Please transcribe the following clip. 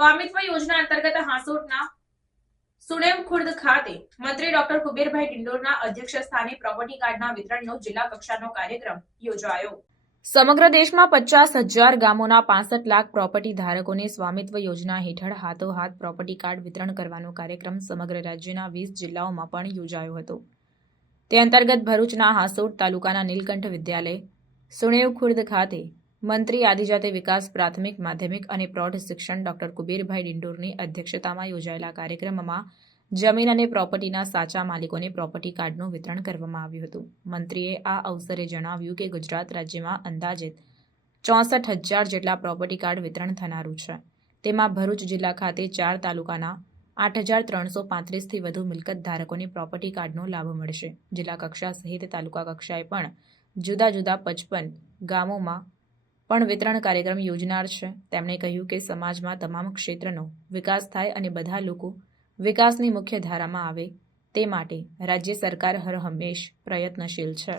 સ્વામિત્વ યોજના અંતર્ગત હાંસોટના સુણેમ ખુર્દ ખાતે મંત્રી ડોક્ટર કુબેરભાઈ ડિંડોરના અધ્યક્ષ સ્થાને પ્રોપર્ટી કાર્ડના વિતરણનો જિલ્લા કક્ષાનો કાર્યક્રમ યોજાયો. સમગ્ર દેશમાં પચાસ હજાર ગામોના પાસઠ લાખ પ્રોપર્ટી ધારકોને સ્વામિત્વ યોજના હેઠળ હાથોહાથ પ્રોપર્ટી કાર્ડ વિતરણ કરવાનો કાર્યક્રમ સમગ્ર રાજ્યના વીસ જિલ્લાઓમાં પણ યોજાયો હતો. તે અંતર્ગત ભરૂચના હાસોટ તાલુકાના નીલકંઠ વિદ્યાલય, સુણેવ ખુર્દ ખાતે મંત્રી આદિજાતિ વિકાસ, પ્રાથમિક, માધ્યમિક અને પ્રૌઢ શિક્ષણ ડોક્ટર કુબેરભાઈ ડિંડોરની અધ્યક્ષતામાં યોજાયેલા કાર્યક્રમમાં જમીન અને પ્રોપર્ટીના સાચા માલિકોને પ્રોપર્ટી કાર્ડનું વિતરણ કરવામાં આવ્યું હતું. મંત્રીએ આ અવસરે જણાવ્યું કે ગુજરાત રાજ્યમાં અંદાજિત ચોસઠ હજાર જેટલા પ્રોપર્ટી કાર્ડ વિતરણ થનારું છે. તેમાં ભરૂચ જિલ્લા ખાતે ચાર તાલુકાના આઠ હજાર ત્રણસો પાંત્રીસથી વધુ મિલકત ધારકોને પ્રોપર્ટી કાર્ડનો લાભ મળશે. જિલ્લા કક્ષા સહિત તાલુકા કક્ષાએ પણ જુદા જુદા પચપન ગામોમાં પણ વિતરણ કાર્યક્રમ યોજનાર છે. તેમણે કહ્યું કે સમાજમાં તમામ ક્ષેત્રનો વિકાસ થાય અને બધા લોકો વિકાસની મુખ્ય ધારામાં આવે તે માટે રાજ્ય સરકાર હર હંમેશ પ્રયત્નશીલ છે.